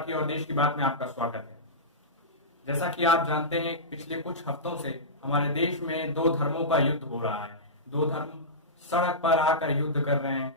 त्रिपाठी और देश की बात में आपका स्वागत है। जैसा कि आप जानते हैं, पिछले कुछ हफ्तों से हमारे देश में दो धर्मों का युद्ध हो रहा है। दो धर्म सड़क पर आकर युद्ध कर रहे हैं।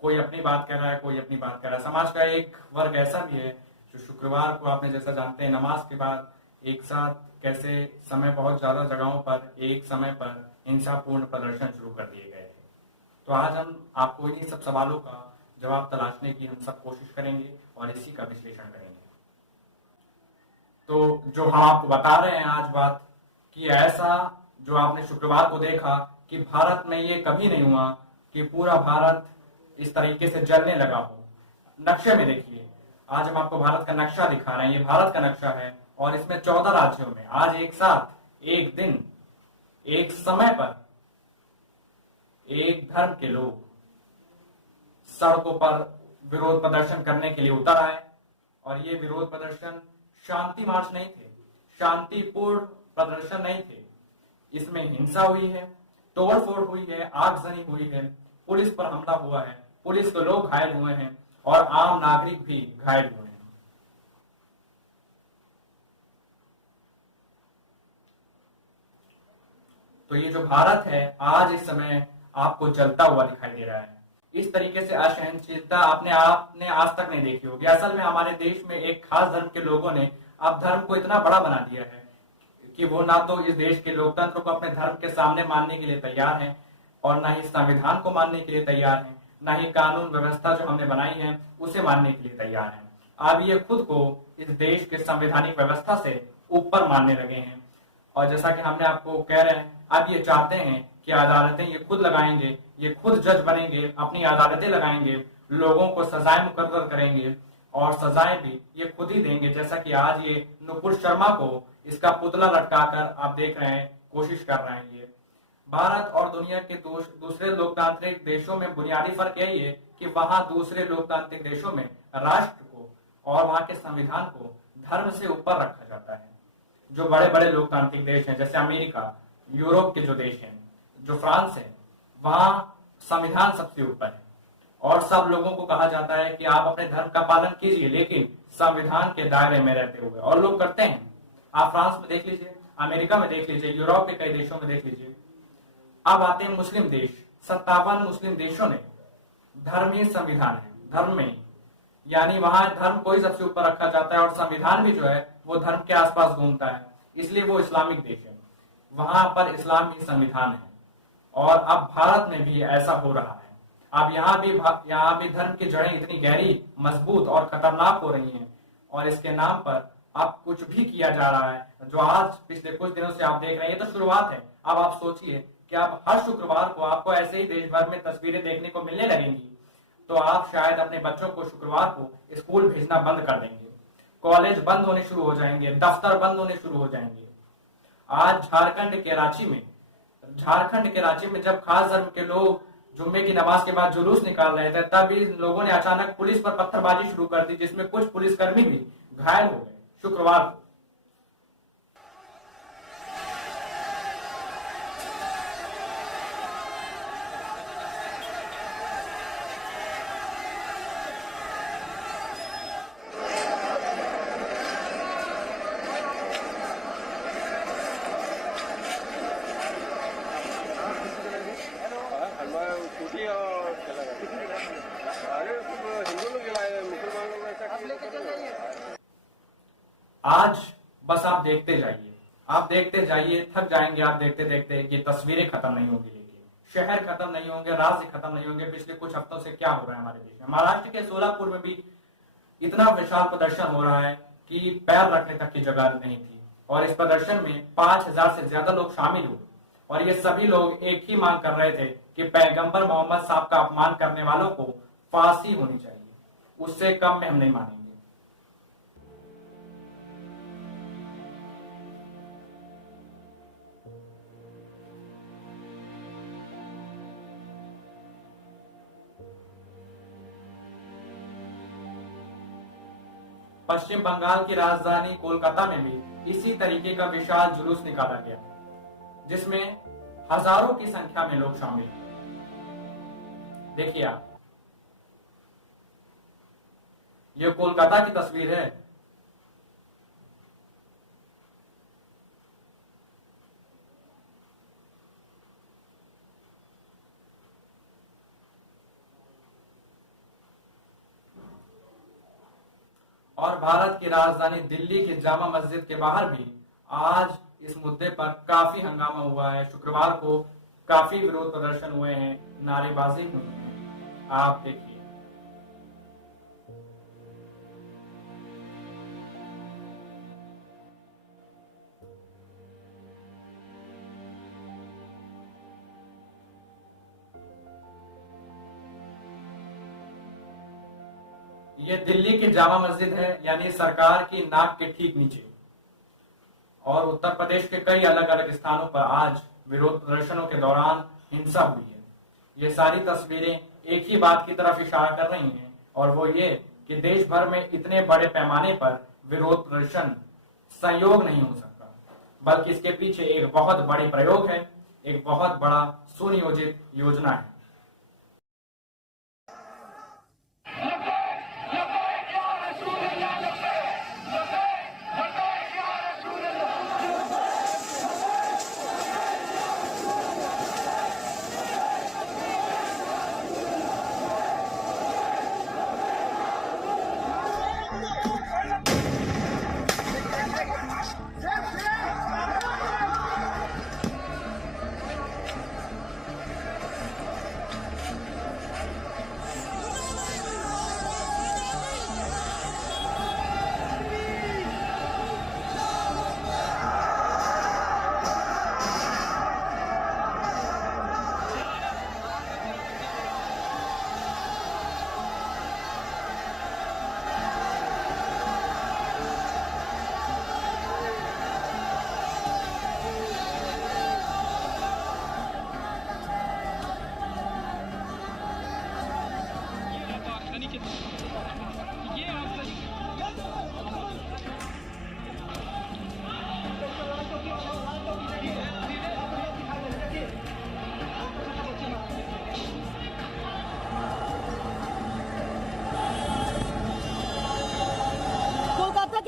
कोई अपनी बात कर रहा है, कोई अपनी बात कर रहा है। समाज का एक वर्ग ऐसा भी है जो शुक्रवार को, आपने जैसा जानते हैं, नमाज के बाद एक साथ कैसे समय बहुत ज्यादा जगहों पर एक समय पर हिंसापूर्ण प्रदर्शन शुरू कर दिए गए थे। तो आज हम आपको इन्हीं सब सवालों का जवाब तलाशने की हम सब कोशिश करेंगे और इसी का विश्लेषण करेंगे। तो जो हम आपको बता रहे हैं आज बात, कि ऐसा जो आपने शुक्रवार को देखा कि भारत में ये कभी नहीं हुआ कि पूरा भारत इस तरीके से जलने लगा हो। नक्शे में देखिए, आज हम आपको भारत का नक्शा दिखा रहे हैं। ये भारत का नक्शा है और इसमें 14 राज्यों में आज एक साथ एक दिन एक समय पर एक धर्म के लोग सड़कों पर विरोध प्रदर्शन करने के लिए उतर आए। और ये विरोध प्रदर्शन शांति मार्च नहीं थे, शांतिपूर्ण प्रदर्शन नहीं थे। इसमें हिंसा हुई है, तोड़फोड़ हुई है, आगजनी हुई है, पुलिस पर हमला हुआ है, पुलिस के लोग घायल हुए हैं और आम नागरिक भी घायल हुए हैं। तो ये जो भारत है आज इस समय आपको जलता हुआ दिखाई दे रहा है। इस तरीके से असहनशीलता आपने आज तक नहीं देखी होगी। असल में हमारे देश में एक खास धर्म के लोगों ने अब धर्म को इतना बड़ा बना दिया है कि वो ना तो इस देश के लोकतंत्र को अपने धर्म के सामने मानने के लिए तैयार हैं और ना ही संविधान को मानने के लिए तैयार हैं, ना ही कानून व्यवस्था जो हमने बनाई है उसे मानने के लिए तैयार हैं। अब ये खुद को इस देश के संवैधानिक व्यवस्था से ऊपर मानने लगे हैं। और जैसा कि हमने आपको कह रहे हैं, अब ये चाहते हैं कि अदालतें ये खुद लगाएंगे, ये खुद जज बनेंगे, अपनी अदालतें लगाएंगे, लोगों को सजाएं मुकर्रर करेंगे और सजाएं भी ये खुद ही देंगे। जैसा कि आज ये नुपुर शर्मा को इसका पुतला लटकाकर आप देख रहे हैं, कोशिश कर रहे हैं। ये भारत और दुनिया के दूसरे लोकतांत्रिक देशों में बुनियादी फर्क यही है कि वहां दूसरे लोकतांत्रिक देशों में राष्ट्र को और वहां के संविधान को धर्म से ऊपर रखा जाता है। जो बड़े बड़े लोकतांत्रिक देश हैं जैसे अमेरिका, यूरोप के जो देश हैं, जो फ्रांस है, वहां संविधान सबसे ऊपर है और सब लोगों को कहा जाता है कि आप अपने धर्म का पालन कीजिए लेकिन संविधान के दायरे में रहते हुए, और लोग करते हैं। आप फ्रांस में देख लीजिए, अमेरिका में देख लीजिए, यूरोप के कई देशों में देख लीजिए। अब आते हैं मुस्लिम देश। 57 मुस्लिम देशों ने धर्म ही संविधान है, धर्म में, यानी वहां धर्म को ही सबसे ऊपर रखा जाता है और संविधान भी जो है वो धर्म के आसपास घूमता है, इसलिए वो इस्लामिक देश है। वहां पर इस्लाम ही संविधान है और अब भारत में भी ऐसा हो रहा है। अब यहाँ भी धर्म की जड़ें इतनी गहरी, मजबूत और खतरनाक हो रही हैं और इसके नाम पर अब कुछ भी किया जा रहा है जो आज पिछले कुछ दिनों से आप देख रहे हैं। ये तो शुरुआत है। अब आप सोचिए कि अब हर शुक्रवार को आपको ऐसे ही देश भर में तस्वीरें देखने को मिलने लगेंगी तो आप शायद अपने बच्चों को शुक्रवार को स्कूल भेजना बंद कर देंगे, कॉलेज बंद होने शुरू हो जाएंगे, दफ्तर बंद होने शुरू हो जाएंगे। आज झारखंड के रांची में जब खास धर्म के लोग जुम्मे की नमाज के बाद जुलूस निकाल रहे थे, तब इन लोगों ने अचानक पुलिस पर पत्थरबाजी शुरू कर दी, जिसमें कुछ पुलिसकर्मी भी घायल हो गए शुक्रवार को। आज बस आप देखते जाइए, थक जाएंगे आप देखते देखते कि तस्वीरें खत्म नहीं होंगी, लेकिन शहर खत्म नहीं होंगे, राज्य खत्म नहीं होंगे। पिछले कुछ हफ्तों से क्या हो रहा है हमारे देश में। महाराष्ट्र के सोलापुर में भी इतना विशाल प्रदर्शन हो रहा है कि पैर रखने तक की जगह नहीं थी और इस प्रदर्शन में 5000 से ज्यादा लोग शामिल हुए और ये सभी लोग एक ही मांग कर रहे थे कि पैगंबर मोहम्मद साहब का अपमान करने वालों को फांसी होनी चाहिए, उससे कम में हम नहीं मानेंगे। पश्चिम बंगाल की राजधानी कोलकाता में भी इसी तरीके का विशाल जुलूस निकाला गया जिसमें हजारों की संख्या में लोग शामिल। देखिए आप, ये कोलकाता की तस्वीर है और भारत की राजधानी दिल्ली के जामा मस्जिद के बाहर भी आज इस मुद्दे पर काफी हंगामा हुआ है। शुक्रवार को काफी विरोध प्रदर्शन हुए हैं, नारेबाजी हुई है। आप देखिए। ये दिल्ली की जामा मस्जिद है, यानी सरकार की नाक के ठीक नीचे। और उत्तर प्रदेश के कई अलग अलग स्थानों पर आज विरोध प्रदर्शनों के दौरान हिंसा हुई है। ये सारी तस्वीरें एक ही बात की तरफ इशारा कर रही हैं, और वो ये कि देश भर में इतने बड़े पैमाने पर विरोध प्रदर्शन संयोग नहीं हो सकता, बल्कि इसके पीछे एक बहुत बड़ी प्रयोग है, एक बहुत बड़ा सुनियोजित योजना है।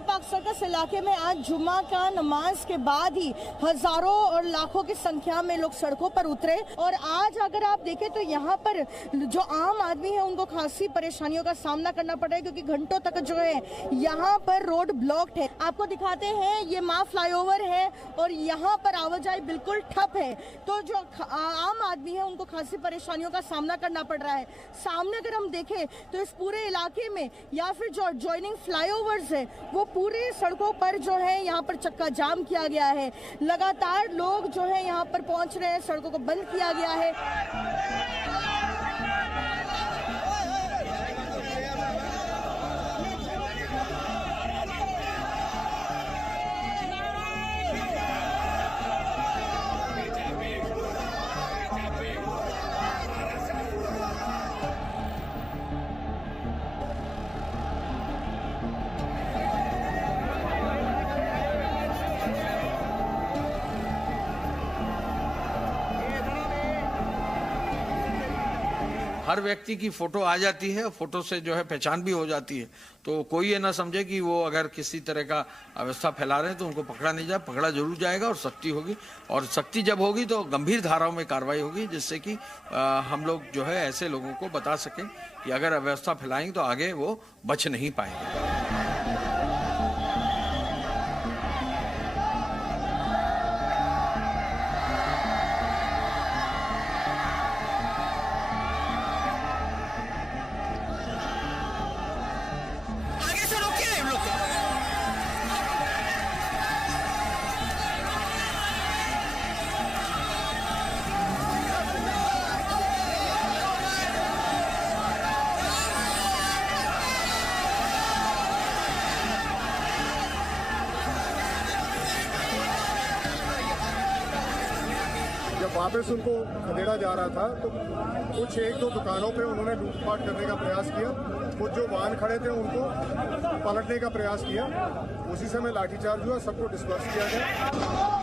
पाक सर्कस इलाके में आज जुम्मा का नमाज के बाद ही हजारों और लाखों की संख्या में लोग सड़कों पर उतरे। और आज अगर आप देखें तो यहाँ पर जो आम आदमी है उनको खासी परेशानियों का सामना करना पड़ रहा है, क्योंकि घंटों तक जो है यहाँ पर रोड ब्लॉक्ड है। आपको दिखाते हैं, ये माँ फ्लाईओवर है और यहाँ पर आवाजाही बिल्कुल ठप है। तो जो आम आदमी है उनको खासी परेशानियों का सामना करना पड़ रहा है। सामने अगर हम देखें तो इस पूरे इलाके में या फिर जो जॉइनिंग फ्लाईओवर्स है वो पूरे सड़कों पर जो है यहाँ पर चक्का जाम किया गया है। लगातार लोग जो है यहाँ पर पहुंच रहे हैं, सड़कों को बंद किया गया है। हर व्यक्ति की फोटो आ जाती है, फोटो से जो है पहचान भी हो जाती है। तो कोई ये ना समझे कि वो अगर किसी तरह का अवस्था फैला रहे हैं तो उनको पकड़ा नहीं जाए। पकड़ा जरूर जाएगा और सख्ती होगी, और सख्ती जब होगी तो गंभीर धाराओं में कार्रवाई होगी, जिससे कि हम लोग जो है ऐसे लोगों को बता सकें कि अगर अव्यवस्था फैलाएंगे तो आगे वो बच नहीं पाएंगे। वहाँ पे से उनको खदेड़ा जा रहा था तो कुछ एक दो दुकानों पे उन्होंने लूटपाट करने का प्रयास किया। कुछ जो वाहन खड़े थे उनको पलटने का प्रयास किया। उसी समय लाठीचार्ज हुआ, सबको डिस्पर्स किया गया।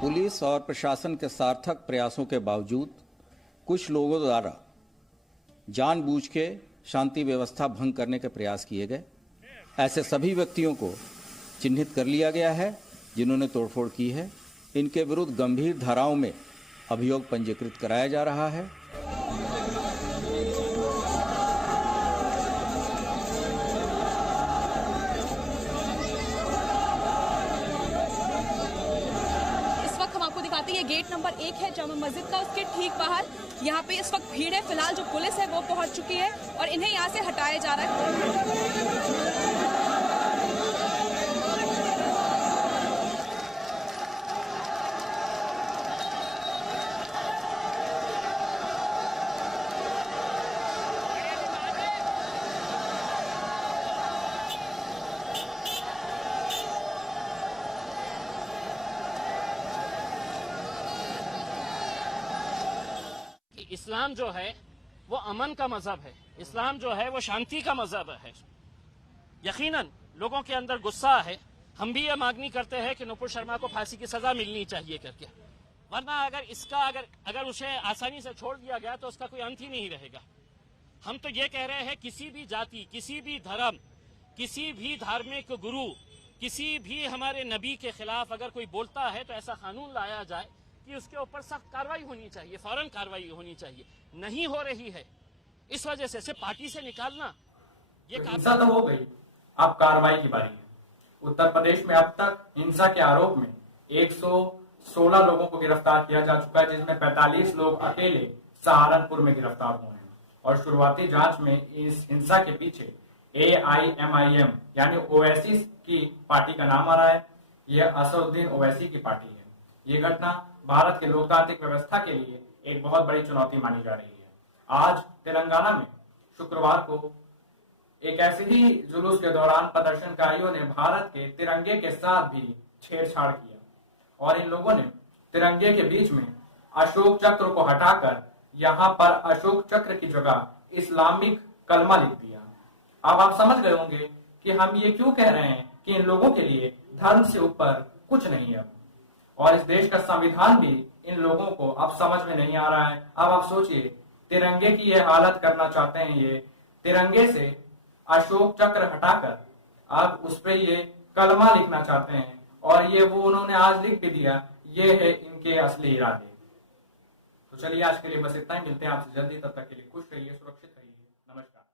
पुलिस और प्रशासन के सार्थक प्रयासों के बावजूद कुछ लोगों द्वारा जानबूझ के शांति व्यवस्था भंग करने के प्रयास किए गए। ऐसे सभी व्यक्तियों को चिन्हित कर लिया गया है जिन्होंने तोड़फोड़ की है। इनके विरुद्ध गंभीर धाराओं में अभियोग पंजीकृत कराया जा रहा है। ये गेट नंबर 1 है जामा मस्जिद का, उसके ठीक बाहर यहाँ पे इस वक्त भीड़ है। फिलहाल जो पुलिस है वो पहुंच चुकी है और इन्हें यहाँ से हटाया जा रहा है। इस्लाम जो है वो अमन का मजहब है, इस्लाम जो है वो शांति का मजहब है। यकीनन लोगों के अंदर गुस्सा है। हम भी ये मांगनी करते हैं कि नुपुर शर्मा को फांसी की सजा मिलनी चाहिए करके, वरना अगर उसे आसानी से छोड़ दिया गया तो उसका कोई अंत ही नहीं रहेगा। हम तो ये कह रहे हैं किसी भी जाति, किसी भी धर्म, किसी भी धार्मिक गुरु, किसी भी हमारे नबी के खिलाफ अगर कोई बोलता है तो ऐसा कानून लाया जाए कि उसके ऊपर सख्त कार्रवाई होनी चाहिए, फौरन कार्रवाई होनी चाहिए। नहीं हो रही है, इस वजह से पार्टी से निकालना ये हिंसा तो हो गई, अब कार्रवाई की बारी है। उत्तर प्रदेश में अब तक हिंसा के आरोप में 116 लोगों को गिरफ्तार किया जा चुका है, जिसमें 45 लोग अकेले सहारनपुर में गिरफ्तार हुए हैं। और शुरुआती जांच में इस हिंसा के पीछे AIMIM यानी ओवैसी की पार्टी का नाम आ रहा है। यह असदुद्दीन ओवैसी की पार्टी है। ये घटना भारत के लोकतांत्रिक व्यवस्था के लिए एक बहुत बड़ी चुनौती मानी जा रही है। आज तेलंगाना में शुक्रवार को एक ऐसे ही जुलूस के दौरान प्रदर्शनकारियों ने भारत के तिरंगे के साथ भी छेड़छाड़ किया और इन लोगों ने तिरंगे के बीच में अशोक चक्र को हटाकर यहाँ पर अशोक चक्र की जगह इस्लामिक कलमा लिख दिया। अब आप समझ गए होंगे कि हम ये क्यों कह रहे हैं कि इन लोगों के लिए धर्म से ऊपर कुछ नहीं है। और इस देश का संविधान भी इन लोगों को अब समझ में नहीं आ रहा है। अब आप सोचिए, तिरंगे की ये हालत करना चाहते हैं, ये तिरंगे से अशोक चक्र हटाकर अब उस पर ये कलमा लिखना चाहते हैं और ये वो उन्होंने आज लिख भी दिया। ये है इनके असली इरादे। तो चलिए आज के लिए बस इतना ही, मिलते हैं आपसे जल्दी। तब तक के लिए खुश रहिए, सुरक्षित रहिए। नमस्कार।